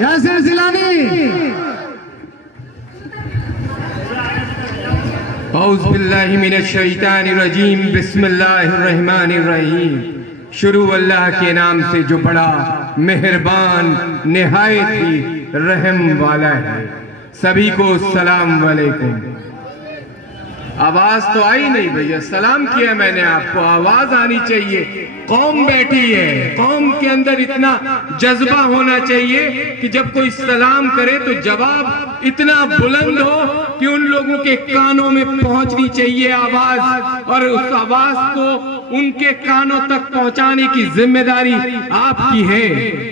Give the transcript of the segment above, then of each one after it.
यासिर जिलानी। औज़ु बिल्लाहि मिनश्शैतानिर्रजीम, बिस्मिल्लाहिर्रहमानिर्रहीम। शुरू अल्लाह के नाम से जो बड़ा मेहरबान निहायत ही रहम वाला है। सभी को सलाम वालेकुम। आवाज तो आई नहीं भैया, सलाम किया मैंने आपको, आवाज आनी चाहिए। कौम बैठी है, कौम के अंदर इतना जज्बा होना चाहिए कि जब कोई सलाम करे तो जवाब इतना बुलंद हो कि उन लोगों के कानों में पहुंचनी चाहिए आवाज, और उस आवाज को उनके कानों तक पहुंचाने की जिम्मेदारी आपकी है।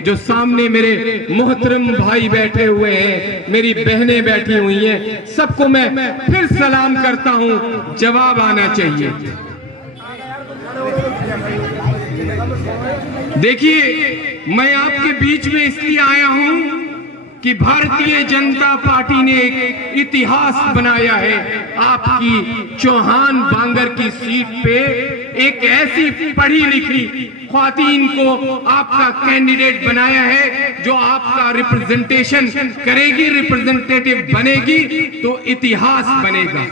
जो सामने मेरे मोहतरम भाई बैठे हुए हैं, मेरी बहनें बैठी हुई हैं, सबको मैं फिर सलाम करता हूं, जवाब आना चाहिए। देखिए, मैं आपके बीच में इसलिए आया हूं कि भारतीय जनता पार्टी ने एक इतिहास बनाया है। आपकी चौहान बांगर की सीट पे एक ऐसी पढ़ी लिखी ख्वातीन को आपका कैंडिडेट बनाया है जो आपका रिप्रेजेंटेशन करेगी, रिप्रेजेंटेटिव बनेगी तो इतिहास बनेगा।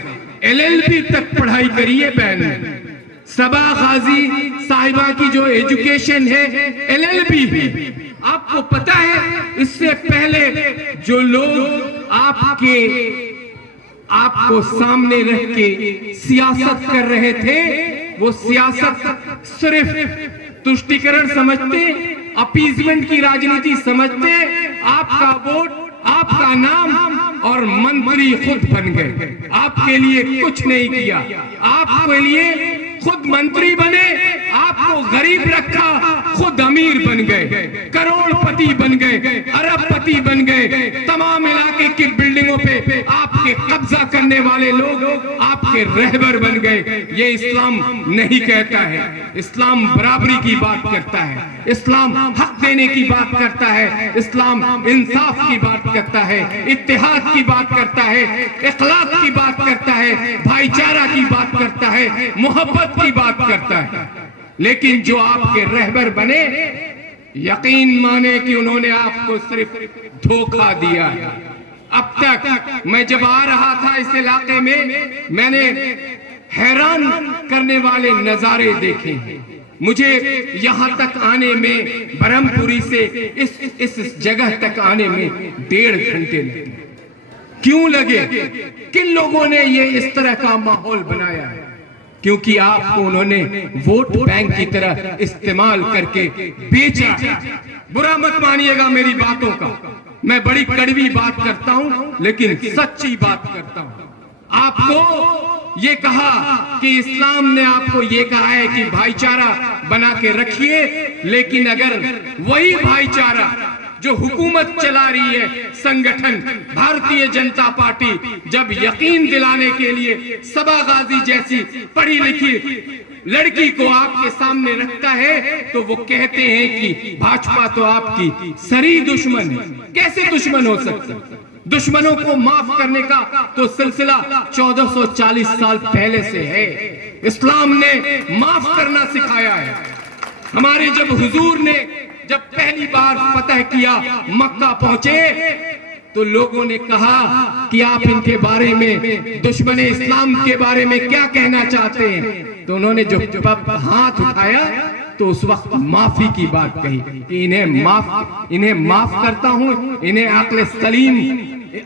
LLB तक पढ़ाई करिए बहन, सबा गाजी साहिबा की जो एजुकेशन है LLB है। आपको पता है, इससे पहले जो लोग आपको सामने रख के सियासत कर रहे थे, वो सियासत सिर्फ तुष्टीकरण समझते, अपीजमेंट की राजनीति समझते। आपका वोट, आपका नाम और मंत्री खुद बन गए, आपके लिए कुछ नहीं किया। आपके लिए खुद मंत्री बने, आपको गरीब रखा, खुद अमीर बन गए, करोड़पति बन गए, अरबपति बन गए। तमाम इलाके की बिल्डिंगों पे आपके कब्जा करने वाले लोग आपके रहबर बन गए। ये इस्लाम नहीं कहता है। इस्लाम बराबरी की बात करता है, इस्लाम हक देने की बात करता है, इस्लाम इंसाफ की बात करता है, इत्तेहाद की बात करता है, इखलाक की बात करता है, भाईचारा की बात करता है, मोहब्बत की बात करता है। लेकिन जो आपके रहबर बने, यकीन माने कि उन्होंने आपको सिर्फ धोखा दिया है। अब तक मैं जब आ रहा था इस इलाके में, मैंने हैरान करने वाले नजारे देखे हैं। मुझे यहां तक आने में, ब्रह्मपुरी से इस जगह तक आने में 1.5 घंटे लगे। क्यों लगे? किन लोगों ने ये इस तरह का माहौल बनाया है? क्योंकि आपको उन्होंने वोट बैंक की तरह इस्तेमाल करके बेचा। बुरा मत मानिएगा मेरी बातों का, मैं बड़ी कड़वी बात करता हूं लेकिन सच्ची बात करता हूं। आपको ये कहा कि इस्लाम ने आपको ये कहा है कि भाईचारा बना के रखिए, लेकिन अगर वही भाईचारा जो हुकूमत चला रही है, संगठन भारतीय जनता पार्टी, जब यकीन दिलाने के लिए सबा गाजी जैसी पढ़ी लिखी लड़की को आपके सामने रखता है, तो वो कहते हैं कि भाजपा तो आपकी सरी दुश्मन है। कैसे दुश्मन हो सकते? दुश्मनों को माफ करने का तो सिलसिला 1440 साल पहले से है। इस्लाम ने माफ करना सिखाया है। हमारे जब हुजूर ने जब पहली बार फतह किया, मक्का पहुंचे, तो लोगों ने कहा कि आप इनके बारे में, दुश्मन इस्लाम के बारे में क्या कहना चाहते हैं? तो उन्होंने जो हाथ उठाया तो उस वक्त माफी की बात कही कि इन्हें माफ करता हूं, इन्हें अक्ल सलीम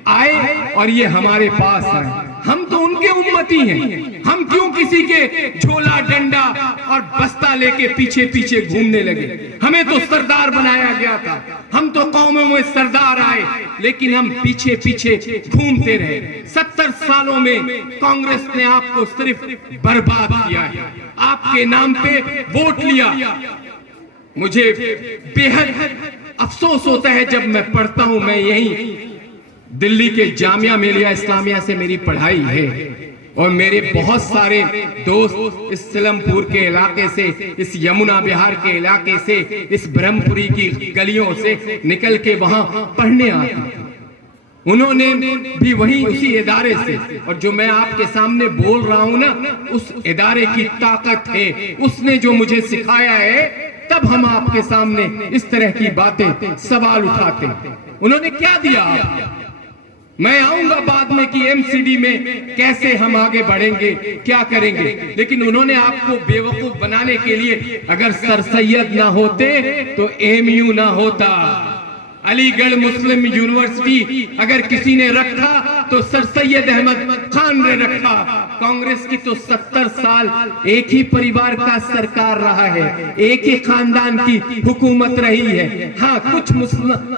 आए और ये हमारे पास है। हम तो उनके उम्मती हैं, हम क्यों किसी के झोला डंडा और बस्ता लेके पीछे पीछे घूमने लगे? हमें तो सरदार बनाया गया था, हम तो कौमों में सरदार आए, लेकिन हम पीछे पीछे घूमते रहे। 70 सालों में कांग्रेस ने आपको सिर्फ बर्बाद किया है, आपके नाम पे वोट लिया। मुझे बेहद अफसोस होता है जब मैं पढ़ता हूं, मैं यही दिल्ली के जामिया मिलिया इस्लामिया से मेरी पढ़ाई है, और मेरे बहुत सारे दोस्त इस सिलमपुर के इलाके से, इस यमुना बिहार के इलाके से, इस ब्रह्मपुरी की गलियों से निकल के वहां पढ़ने आते थे। उन्होंने भी वही उसी इदारे से, और जो मैं आपके सामने बोल रहा हूं ना, उस इदारे की ताकत है। उसने जो मुझे सिखाया है, तब हम आपके सामने इस तरह की बातें सवाल उठाते। उन्होंने क्या दिया आपको? मैं आऊंगा बाद में कि एमसीडी में कैसे हम आगे बढ़ेंगे, क्या करेंगे, लेकिन उन्होंने आपको बेवकूफ बनाने के लिए, अगर सर सैयद ना होते तो एमयू ना होता। अलीगढ़ मुस्लिम यूनिवर्सिटी अगर किसी ने रखा तो सर सैयद अहमद खान ने रखा। कांग्रेस की तो 70 साल एक ही परिवार का सरकार रहा है, एक ही खानदान की हुकूमत रही है। हाँ, कुछ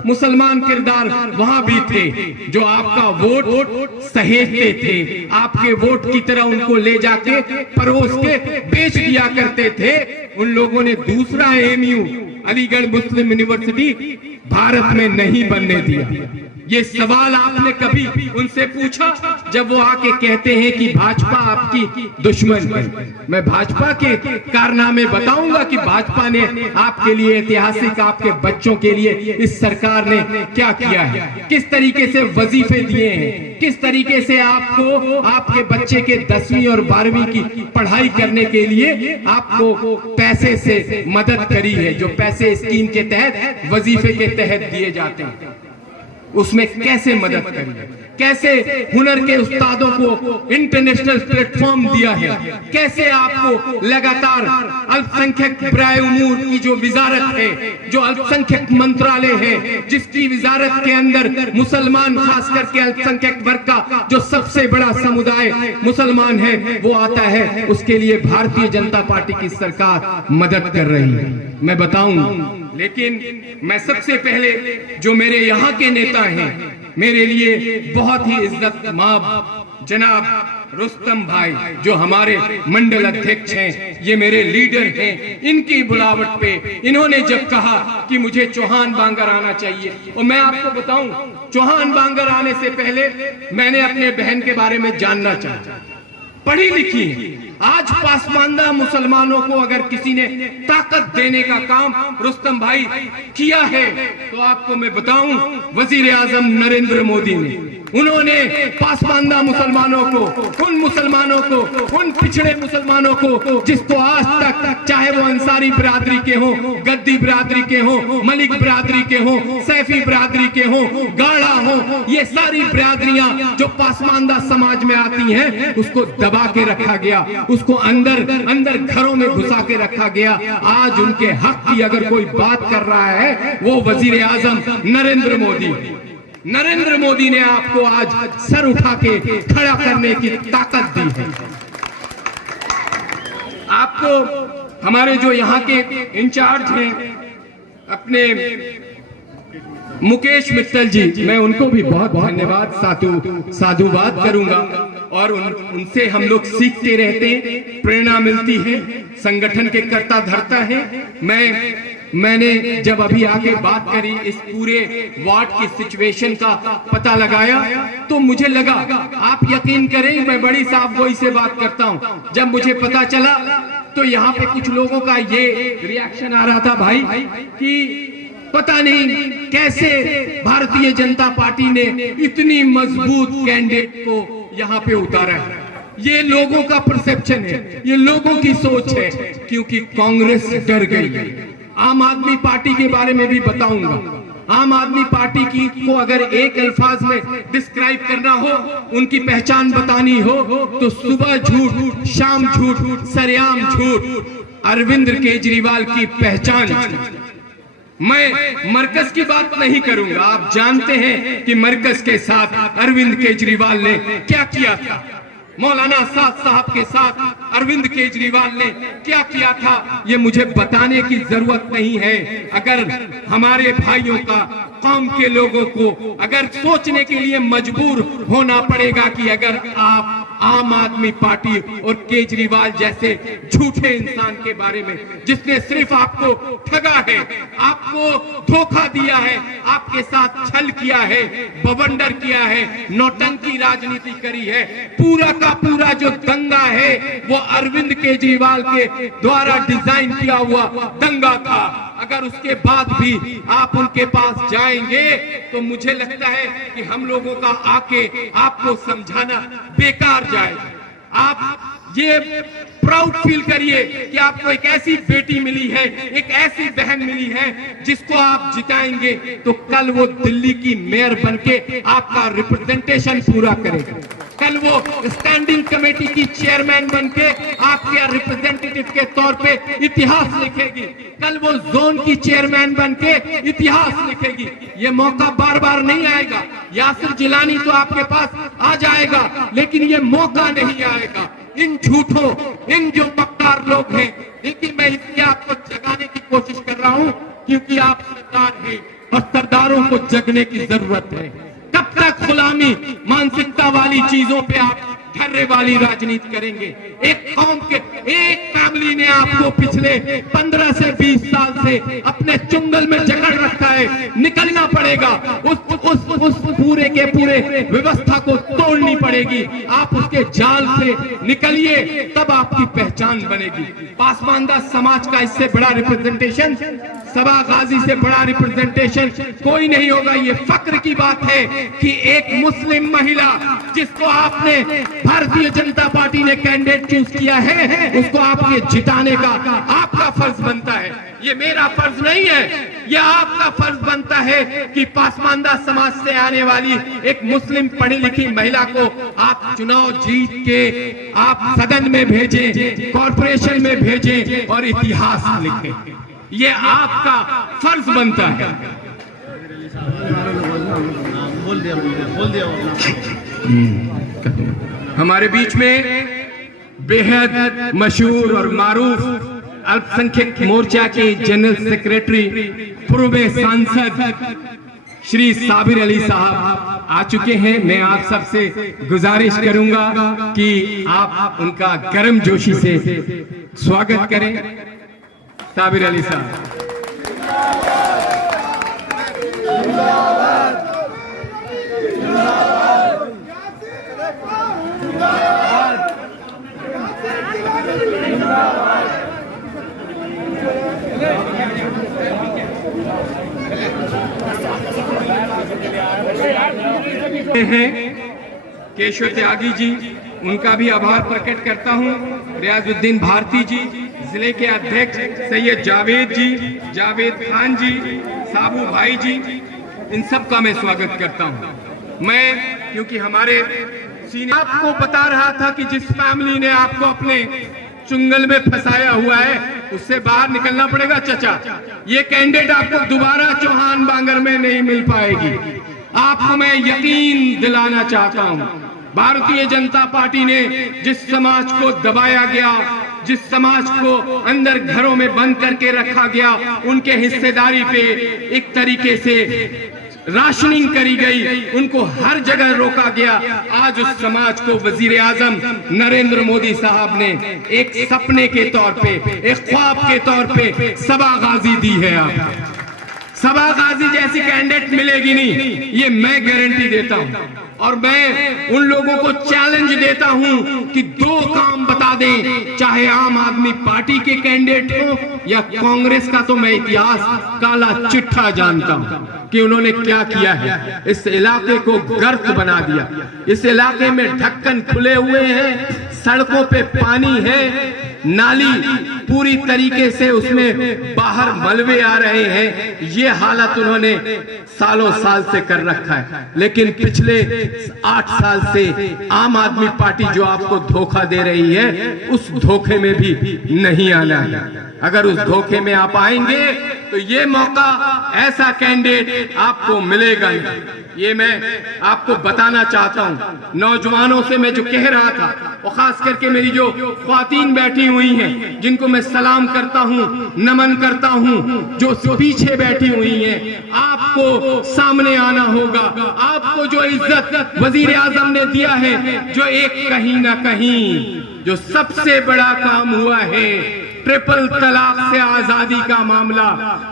मुसलमान किरदार वहां भी थे जो आपका वोट सहेजते थे, आपके वोट की तरह उनको ले जाके परोस के बेच दिया करते थे। उन लोगों ने दूसरा एमयू अलीगढ़ मुस्लिम यूनिवर्सिटी भारत में नहीं बनने दिया। ये सवाल आपने कभी उनसे पूछा? जब वो आके कहते हैं कि भाजपा आपकी दुश्मन है, मैं भाजपा के कारनामे बताऊंगा कि भाजपा ने आपके लिए ऐतिहासिक, आपके बच्चों के लिए इस सरकार ने क्या किया है, किस तरीके से वजीफे दिए हैं, किस तरीके से आपको आपके बच्चे के 10वीं और 12वीं की पढ़ाई करने के लिए आपको पैसे से मदद करी है। जो पैसे स्कीम के तहत, वजीफे के तहत दिए जाते हैं, उसमें कैसे मदद करी, कैसे हुनर के उस्तादों को इंटरनेशनल प्लेटफॉर्म दिया है, कैसे आपको लगातार अल्पसंख्यक बराए उमूर की जो विजारत है, जो अल्पसंख्यक मंत्रालय है, जिसकी विजारत के अंदर मुसलमान, खास करके अल्पसंख्यक वर्ग का जो सबसे बड़ा समुदाय मुसलमान है वो आता है, उसके लिए भारतीय जनता पार्टी की सरकार मदद कर रही है। मैं बताऊं, लेकिन मैं सबसे पहले जो मेरे यहाँ के नेता हैं, मेरे लिए बहुत ही इज्जत माब जनाब रुस्तम भाई, जो हमारे मंडल अध्यक्ष हैं, ये मेरे लीडर हैं, इनकी बुलावट पे इन्होंने जब कहा कि मुझे चौहान बांगर आना चाहिए, और मैं आपको बताऊं, चौहान बांगर आने से पहले मैंने अपने बहन के बारे में जानना चाहा, पढ़ी लिखी है। आज पासमानदा मुसलमानों को अगर किसी ने ताकत देने का काम रुस्तम भाई किया है तो आपको मैं बताऊं, वजीर आजम नरेंद्र मोदी ने, उन्होंने पासमानदा मुसलमानों को, उन मुसलमानों को, उन पिछड़े मुसलमानों को जिसको आज तक, चाहे वो अंसारी बिरादरी के हो, गद्दी बिरादरी के हो, मलिक बिरादरी के हो, सैफी बिरादरी के हो, गाढ़ा हो, ये सारी बिरादरियां जो पासमानदा समाज में आती हैं, उसको दबा के रखा गया, उसको अंदर घरों में घुसा के रखा गया। आज उनके हक की अगर कोई बात कर रहा है वो वजीर आजम नरेंद्र मोदी। नरेंद्र मोदी ने आपको आज सर उठा के खड़ा करने की ताकत दी है। आपको हमारे जो यहाँ के इंचार्ज हैं अपने मुकेश मित्तल जी, मैं उनको भी बहुत धन्यवाद, साधुवाद करूंगा, और उनसे हम लोग सीखते रहते हैं, प्रेरणा मिलती है, संगठन के कर्ता धर्ता है। मैंने जब अभी आगे बात करी, इस पूरे वार्ड की सिचुएशन का पता लगाया, तो मुझे लगा, आप यकीन करें, मैं बड़ी साफ गोई से बात करता हूं, जब मुझे पता चला तो यहाँ पे कुछ लोगों का ये रिएक्शन आ रहा था भाई कि पता नहीं कैसे भारतीय जनता पार्टी ने इतनी मजबूत कैंडिडेट को यहाँ पे उतारा है। ये लोगों का परसेप्शन है, ये लोगों की सोच है, क्योंकि कांग्रेस डर गई है। आम आदमी पार्टी के बारे में भी बताऊंगा। आम आदमी पार्टी की को अगर एक अल्फाज में डिस्क्राइब करना हो, उनकी पहचान बतानी हो, तो सुबह झूठ, शाम झूठ, सरेआम झूठ। अरविंद केजरीवाल की पहचान। मैं मरकज की बात नहीं करूंगा, आप जानते हैं कि मरकज के साथ अरविंद केजरीवाल ने क्या किया था, मौलाना साद साहब के साथ अरविंद केजरीवाल ने क्या किया था, ये मुझे बताने की जरूरत नहीं है। अगर हमारे भाइयों का, कौम के लोगों को अगर सोचने के लिए मजबूर होना पड़ेगा कि अगर आप आम आदमी पार्टी और केजरीवाल जैसे झूठे इंसान के बारे में, जिसने सिर्फ आपको ठगा है, आपको धोखा दिया है, आपके साथ छल किया है, बवंडर किया है, नौटंकी राजनीति करी है, पूरा का पूरा जो दंगा है वो अरविंद केजरीवाल के द्वारा डिजाइन किया हुआ दंगा था। अगर उसके बाद भी आप उनके पास जाएंगे तो मुझे लगता है कि हम लोगों का आके आपको समझाना बेकार जाएगा। आप ये प्राउड फील करिए कि आपको एक ऐसी बेटी मिली है, एक ऐसी बहन मिली है जिसको आप जिताएंगे तो कल वो दिल्ली की मेयर बनके आपका रिप्रेजेंटेशन पूरा करेगा, कल वो स्टैंडिंग कमेटी की चेयरमैन बनके आपके रिप्रेजेंटेटिव के तौर पे इतिहास लिखेगी, कल वो जोन की चेयरमैन बनके इतिहास लिखेगी। ये मौका बार बार नहीं आएगा। यासिर जिलानी तो आपके पास आ जाएगा, लेकिन ये मौका नहीं आएगा। इन झूठों, इन जो मक्कार लोग हैं, लेकिन मैं इसलिए आपको जगाने की कोशिश कर रहा हूं क्योंकि आप सरदार हैं और सरदारों को जगने की जरूरत है। कब तक गुलामी मानसिकता वाली चीजों पे आप ठर्रे वाली राजनीति करेंगे? एक कौम के, एक फैमिली ने आपको पिछले 15 से 20 साल से अपने चुंगल में जकड़ रखा है। निकलना पड़ेगा, उस पूरे के पूरे व्यवस्था को तोड़नी पड़ेगी। आप उसके जाल से निकलिए, तब आपकी पहचान बनेगी। पासमानदा समाज का इससे बड़ा रिप्रेजेंटेशन, सबा गाजी से बड़ा रिप्रेजेंटेशन कोई नहीं होगा। ये फक्र की बात है कि एक मुस्लिम महिला जिसको आपने भारतीय जनता पार्टी ने कैंडिडेट चूज किया है, उसको आपके जिताने का आपका फर्ज बनता है। ये मेरा फर्ज नहीं है, ये आपका फर्ज बनता है कि पासमानदा समाज से आने वाली एक मुस्लिम पढ़ी लिखी महिला को आप चुनाव जीत के आप सदन में भेजें, कॉर्पोरेशन में भेजें और इतिहास लिखें। ये आपका फर्ज बनता है। हमारे बीच में बेहद मशहूर और मारूफ अल्पसंख्यक मोर्चा के जनरल सेक्रेटरी, पूर्व सांसद श्री साबिर अली साहब आ चुके हैं। मैं आप सबसे गुजारिश करूंगा कि आप उनका गर्मजोशी से स्वागत करें। साबिर अली साहब। हैं केशव त्यागी जी, उनका भी आभार प्रकट करता हूं। रियाजुद्दीन भारती जी, जिले के अध्यक्ष सैयद जावेद जी, जावेद खान जी, साबू भाई जी, इन सब का मैं स्वागत करता हूं। मैं क्योंकि हमारे सीनियर आपको बता रहा था कि जिस फैमिली ने आपको अपने चुंगल में फंसाया हुआ है उससे बाहर निकलना पड़ेगा। चचा, ये कैंडिडेट आपको दोबारा चौहान बांगर में नहीं मिल पाएगी। आपको मैं यकीन दिलाना चाहता हूं, भारतीय जनता पार्टी ने जिस समाज को दबाया गया, जिस समाज को अंदर घरों में बंद करके रखा गया, उनके हिस्सेदारी पे एक तरीके से राशनिंग करी गई, उनको हर जगह रोका गया। आज उस समाज को वजीर आजम नरेंद्र मोदी साहब ने एक सपने के तौर पे, एक ख्वाब के तौर पे सबा गाजी दी है। आप सबा गाजी जैसी कैंडिडेट मिलेगी नहीं, ये मैं गारंटी देता हूं। और मैं उन लोगों को चैलेंज देता हूं कि दो काम बता दें, चाहे आम आदमी पार्टी के कैंडिडेट हो या कांग्रेस का, तो मैं इतिहास काला चिट्ठा जानता हूं कि उन्होंने क्या किया है। इस इलाके को गर्क बना दिया, इस इलाके में ढक्कन खुले हुए हैं, सड़कों पे पानी है, नाली पूरी तरीके से उसमें बाहर मलबे आ रहे हैं। ये हालत उन्होंने सालों साल से कर रखा है। लेकिन पिछले 8 साल से आम आदमी पार्टी जो आपको धोखा दे रही है, उस धोखे में भी नहीं आना है। अगर उस धोखे में आप आएंगे तो ये मौका, ऐसा कैंडिडेट आपको मिलेगा नहीं। ये मैं आपको बताना चाहता हूं। नौजवानों से मैं जो कह रहा था, और खास करके मेरी जो ख्वातीन बैठी हुई हैं, जिनको मैं सलाम करता हूं, नमन करता हूं, जो पीछे बैठी हुई हैं, आपको सामने आना होगा। आपको जो इज्जत वजीर आजम ने दिया है, जो एक कहीं ना कहीं जो सबसे बड़ा काम हुआ है, ट्रिपल तलाक से आजादी का मामला,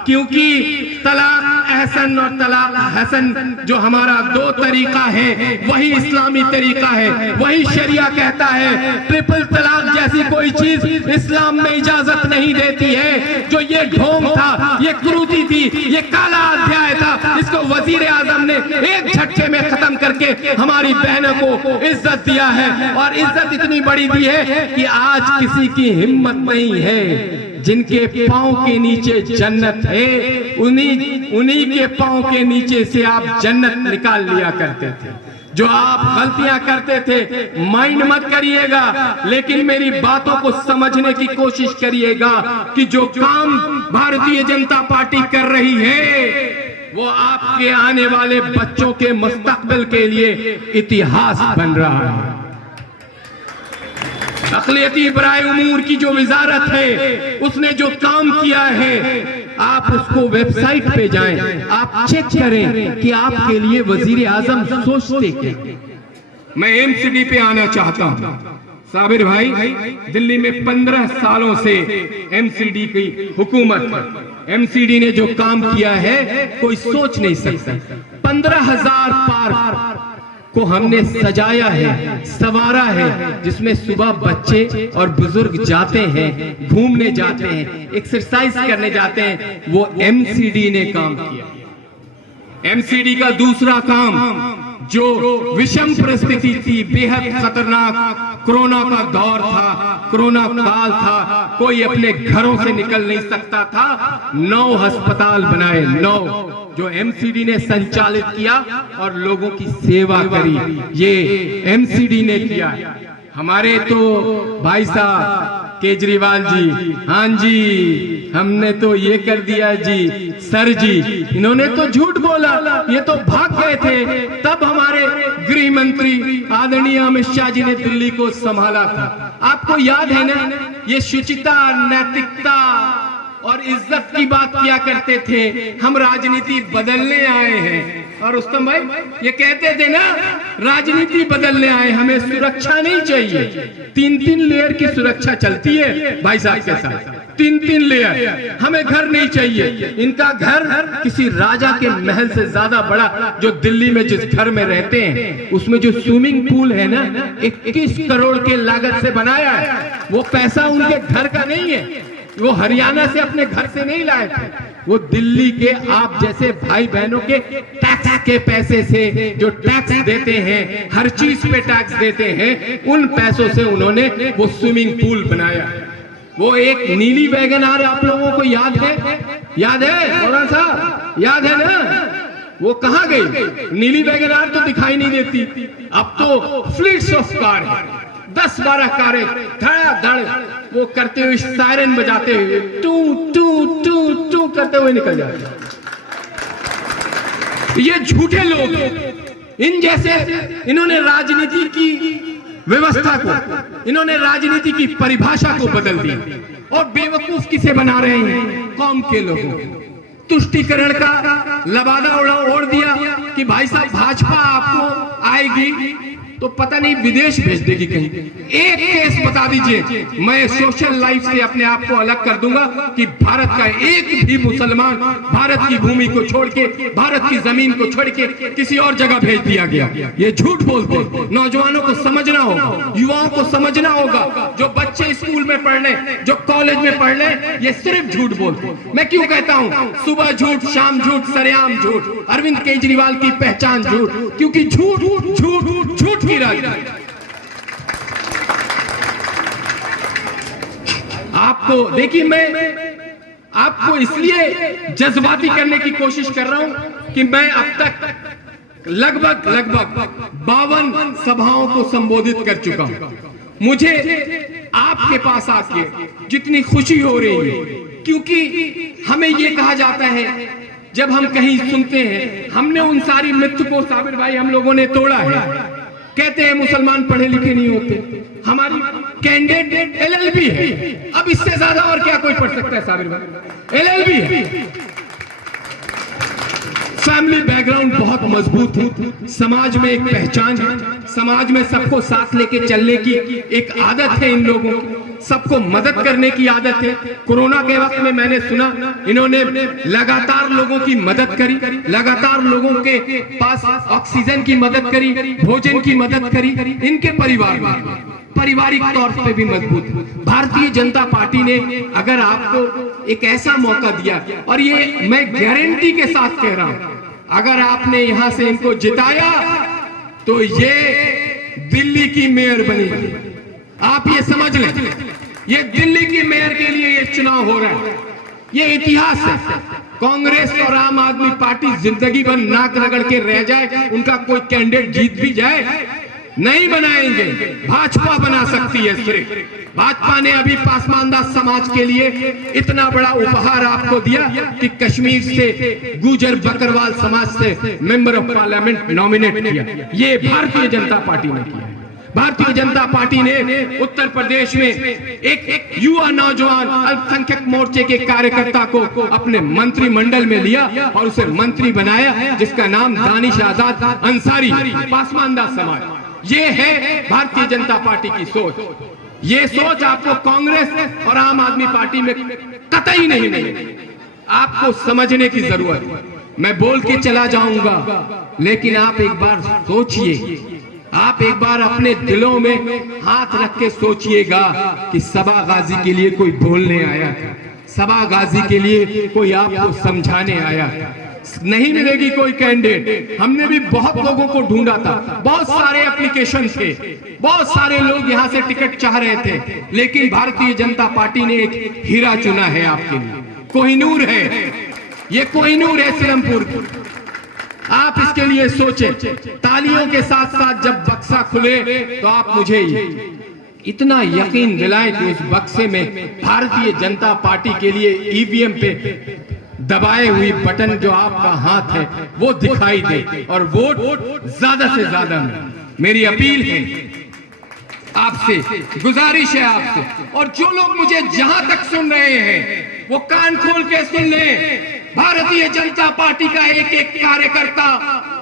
क्योंकि तलाक अहसन और तलाक हसन जो हमारा 2 तरीका है, वही इस्लामी तरीका है, वही शरिया कहता है। ट्रिपल तलाक जैसी कोई चीज इस्लाम में इजाजत नहीं देती है। जो ये ढोंग था, ये क्रूती थी, ये काला अध्याय था, इसको वजीर आजम ने एक झटके में खत्म करके हमारी बहनों को इज्जत दिया है, और इज्जत इतनी बड़ी दी है कि आज किसी की हिम्मत नहीं है। जिनके पांव के नीचे जन्नत है, उन्हीं के पांव के नीचे से आप जन्नत निकाल लिया करते थे। जो आप गलतियां करते थे माइंड मत करिएगा, लेकिन मेरी बातों को समझने की कोशिश करिएगा कि जो काम भारतीय जनता पार्टी कर रही है वो आपके आने वाले बच्चों के मुस्तकबिल के लिए इतिहास बन रहा है। अक़लियती बराए उमूर की जो विज़ारत है उसने जो काम किया है, आप उसको वेबसाइट पे जाएं, आप चेक करें कि आपके लिए वजीर आजम सोचते क्या। मैं एमसीडी पे आना चाहता हूं। साबिर भाई, दिल्ली में 15 सालों से एमसीडी की हुकूमत है। एमसीडी ने जो काम किया है कोई सोच नहीं सकता। 15,000 पार्क को हमने सजाया है, संवारा है, जिसमें सुबह बच्चे और बुजुर्ग जाते हैं, घूमने जाते हैं, एक्सरसाइज करने जाते हैं। वो एमसीडी ने काम किया। एमसीडी का दूसरा काम, जो विषम परिस्थिति थी, बेहद खतरनाक कोरोना का दौर था, कोरोना काल था, कोई अपने घरों से निकल नहीं सकता था, 9 अस्पताल बनाए, 9 जो एमसीडी ने संचालित किया और लोगों की सेवा करी, ये एमसीडी ने किया। हमारे तो भाई साहब केजरीवाल जी, हाँ जी हमने तो ये कर दिया जी, सर जी इन्होंने तो झूठ बोला, ये तो भाग गए थे। तब हमारे गृह मंत्री आदरणीय अमित शाह जी ने दिल्ली को संभाला था। आपको याद है ना, ये शुचिता, नैतिकता और इज्जत की बात किया करते थे। हम राजनीति बदलने आए हैं, और रुस्तम भाई ये कहते थे ना, राजनीति बदलने आए, हमें सुरक्षा नहीं चाहिए। 3-3 लेयर की सुरक्षा चलती है भाई साहब के साथ, 3-3 लेयर। हमें घर नहीं चाहिए। इनका घर किसी राजा के महल से ज्यादा बड़ा, जो दिल्ली में जिस घर में रहते हैं उसमें जो स्विमिंग पूल है ना, 21 करोड़ के लागत से बनाया है। वो पैसा उनके घर का नहीं है, वो हरियाणा से अपने घर से नहीं लाए थे, वो दिल्ली के आप जैसे भाई बहनों के टैक्स के पैसे से, जो टैक्स देते हैं, हर चीज पे टैक्स देते हैं, उन पैसों से उन्होंने वो स्विमिंग पूल बनाया। वो एक नीली वैगन आर आप लोगों को याद है? याद है मौलाना साहब, याद है ना? वो कहां गई? नीली वैगन आर तो दिखाई नहीं देती। अब तो फ्लीट्स ऑफ कार है, 10-12 कारें धड़ाधड़ वो करते हुए, सायरन बजाते हुए, टू टू टू टू करते हुए निकल जाते। ये झूठे लोग, इन जैसे इन्होंने राजनीति की व्यवस्था को, इन्होंने राजनीति की परिभाषा को बदल दिया, और बेवकूफ किसे बना रहे हैं? कौम के लोगों। तुष्टीकरण का लबादा ओढ़ दिया कि भाई साहब भाजपा आपको आएगी तो पता नहीं विदेश भेज देगी कहीं। एक केस बता दीजिए, मैं सोशल लाइफ से अपने आप को अलग कर दूंगा कि भारत का एक भी मुसलमान भारत की भूमि को छोड़ के, भारत की जमीन को छोड़ के किसी और जगह भेज दिया गया। ये झूठ बोलते। नौजवानों को समझना होगा, युवाओं को समझना होगा, जो बच्चे स्कूल में पढ़ रहे, जो कॉलेज में पढ़ रहे, ये सिर्फ झूठ बोलते। मैं क्यों कहता हूं सुबह झूठ, शाम झूठ, सरेआम झूठ, अरविंद केजरीवाल की पहचान झूठ, क्योंकि झूठ झूठ झूठ की राजनीति। आपको देखिए, मैं आपको इसलिए जज्बाती करने की कोशिश कर रहा हूं कि मैं अब तक लगभग 52 सभाओं को संबोधित कर चुका हूं। मुझे आपके पास आके जितनी खुशी हो रही है, क्योंकि हमें यह कहा जाता है, जब हम कहीं सुनते हैं, हमने उन सारी मिथ को साबिर भाई हम लोगों ने तोड़ा है। कहते हैं मुसलमान पढ़े लिखे नहीं होते, हमारी कैंडिडेट एलएलबी है। अब इससे ज्यादा और क्या कोई पढ़ सकता है साबिर भाई? एलएलबी है। फैमिली बैकग्राउंड बहुत मजबूत है, समाज में एक पहचान है, समाज में सबको साथ लेके चलने की एक आदत है इन लोगों की, सबको मदद करने की आदत है। कोरोना के वक्त में मैंने सुना इन्होंने लगातार लोगों की मदद करी, लगातार लोगों के पास ऑक्सीजन की मदद करी, भोजन की मदद करी। इनके परिवार में पारिवारिक तौर पे भी मजबूत। भारतीय जनता पार्टी ने अगर आपको एक ऐसा मौका दिया, और ये मैं गारंटी के साथ कह रहा हूं, अगर आपने यहां से इनको जिताया तो ये दिल्ली की मेयर बनेगी। आप ये समझ लें, ये दिल्ली की मेयर के लिए ये चुनाव हो रहा है। ये इतिहास है। कांग्रेस और आम आदमी पार्टी जिंदगी भर नाक रगड़ के रह जाए, उनका कोई कैंडिडेट जीत भी जाए, नहीं बनाएंगे। भाजपा बना सकती है। सिर्फ भाजपा ने अभी पासमानदा समाज के लिए इतना बड़ा उपहार आपको दिया कि कश्मीर से गुजर बकरवाल समाज से मेंबर ऑफ पार्लियामेंट नॉमिनेट किया। ये भारतीय जनता पार्टी ने किया। भारतीय जनता पार्टी ने उत्तर प्रदेश में एक युवा नौजवान अल्पसंख्यक मोर्चे के कार्यकर्ता को अपने मंत्रिमंडल में लिया और उसे मंत्री बनाया, जिसका नाम दानिश आजाद अंसारी, पासमानदा समाज। ये है भारतीय जनता पार्टी की सोच। ये सोच आपको कांग्रेस और आम आदमी पार्टी में कतई नहीं मिलेगी। आपको समझने की जरूरत है। मैं बोल के चला जाऊंगा, लेकिन आप एक बार सोचिए, आप एक बार अपने दिलों में हाथ रख के सोचिएगा कि सबा गाजी के लिए कोई बोलने आया है, सबा गाजी के लिए कोई आपको समझाने आया है। नहीं मिलेगी कोई कैंडिडेट। हमने भी बहुत लोगों को ढूंढा था, बहुत सारे एप्लीकेशन थे, बहुत सारे लोग यहां से टिकट चाह रहे थे, लेकिन भारतीय जनता पार्टी ने एक हीरा चुना है आपके लिए। कोहिनूर है, ये कोहिनूर है सिलमपुर की। आप इसके लिए सोचें। तालियों के साथ साथ जब बक्सा खुले तो आप मुझे इतना यकीन दिलाएं कि उस बक्से में भारतीय जनता पार्टी के लिए ईवीएम पे दबाए हुई बटन जो आपका हाथ है वो दिखाई दे और वोट ज्यादा से ज्यादा मिले। मेरी अपील है आपसे, गुजारिश है आपसे, और जो लोग मुझे जहां तक सुन रहे हैं वो कान खोल के सुन लें। भारतीय जनता पार्टी का एक एक कार्यकर्ता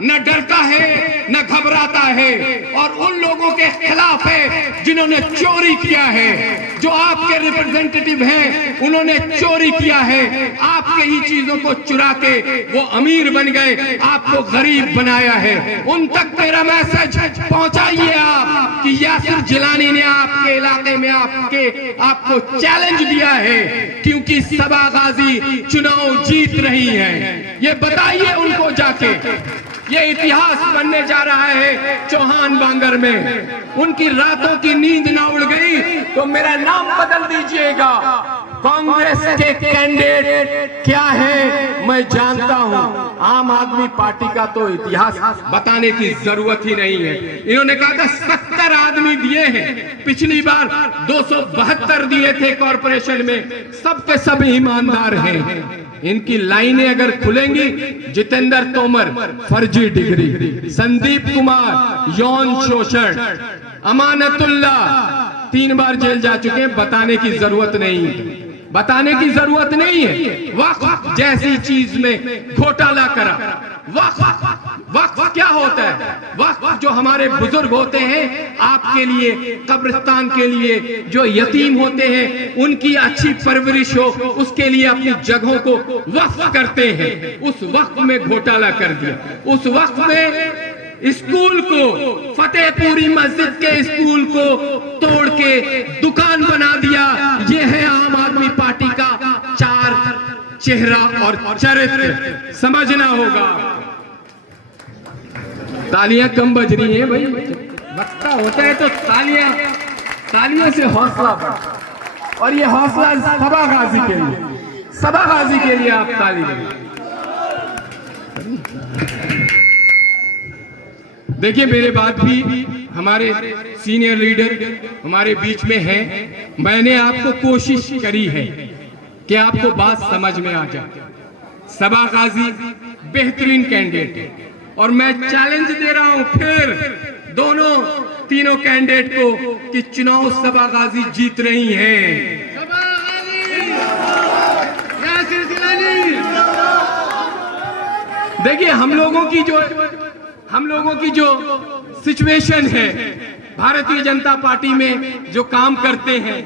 न डरता है न घबराता है, और उन लोगों के खिलाफ है जिन्होंने चोरी किया है। जो आपके रिप्रेजेंटेटिव हैं उन्होंने चोरी किया है, आपके ही चीजों को चुरा के वो अमीर बन गए, आपको गरीब बनाया है। उन तक मेरा मैसेज पहुंचाइए आप कि यासिर जिलानी ने आपके इलाके में आपको चैलेंज दिया है, क्योंकि सबा गाजी चुनाव जीत रही है। ये बताइए उनको जाके। ये इतिहास बनने जा रहा है चौहान बांगर में। उनकी रातों की नींद ना उड़ गई तो मेरा नाम बदल दीजिएगा। कांग्रेस के कैंडिडेट क्या है मैं जानता हूं। आम आदमी पार्टी का तो इतिहास बताने की जरूरत ही नहीं है। इन्होंने कहा था 70 आदमी दिए हैं, पिछली बार 272 दिए थे कॉर्पोरेशन में, सबके सब ईमानदार हैं। इनकी लाइनें अगर खुलेंगी, जितेंद्र तोमर फर्जी डिग्री, संदीप कुमार यौन शोषण, अमानतुल्ला 3 बार जेल जा चुके हैं, बताने की जरूरत नहीं है, बताने की जरूरत नहीं है। वक्फ जैसी चीज में घोटाला करा। वक्फ क्या होता है? वक्फ जो हमारे बुजुर्ग होते हैं आपके लिए, कब्रिस्तान के लिए, जो यतीम होते हैं उनकी अच्छी परवरिश हो, उसके लिए अपनी जगहों को वक्फ करते हैं। उस वक्फ में घोटाला कर दिया। उस वक्फ में स्कूल को, फतेहपुरी मस्जिद के स्कूल को तोड़ के दुकान बना दिया। ये है आम आदमी पार्टी का 4 चेहरा और चरित्र। समझना होगा। तालियां कम बज रही हैं भाई, वक्ता होता है तो तालियों से हौसला बढ़ा, और ये हौसला सबा गाजी के लिए, सबा गाजी के लिए आप ताली दें। देखिए मेरे बाद भी हमारे सीनियर लीडर हमारे बीच में हैं। मैंने आपको कोशिश करी है कि आपको बात समझ में आ जाए। सबा गाजी बेहतरीन कैंडिडेट है, और मैं चैलेंज दे रहा हूं फिर तीनों कैंडिडेट को कि चुनाव सबा गाजी जीत रही है। देखिए हम लोगों की जो सिचुएशन है, भारतीय जनता पार्टी में जो काम करते हैं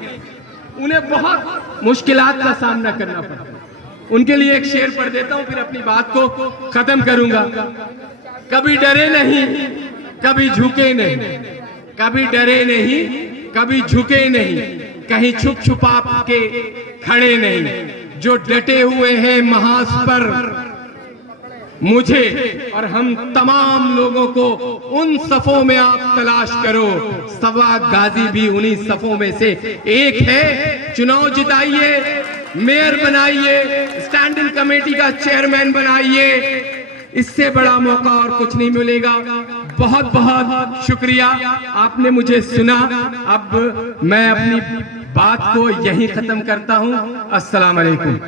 उन्हें बहुत मुश्किलात का सामना करना पड़ता है। उनके लिए एक शेर पढ़ देता हूं, फिर अपनी बात को खत्म करूंगा। कभी डरे नहीं, कभी झुके नहीं, कभी डरे नहीं, कभी झुके नहीं, कहीं छुप छुपा के खड़े नहीं। जो डटे हुए हैं महास पर, मुझे और हम तमाम लोगों को उन सफों में आप तलाश करो। सवा गाजी भी उन्हीं सफों में से एक है। चुनाव जिताइए, मेयर बनाइए, स्टैंडिंग कमेटी का चेयरमैन बनाइए। इससे बड़ा मौका और कुछ नहीं मिलेगा। बहुत बहुत शुक्रिया, आपने मुझे सुना। अब मैं अपनी बात को यहीं खत्म करता हूं। अस्सलाम वालेकुम।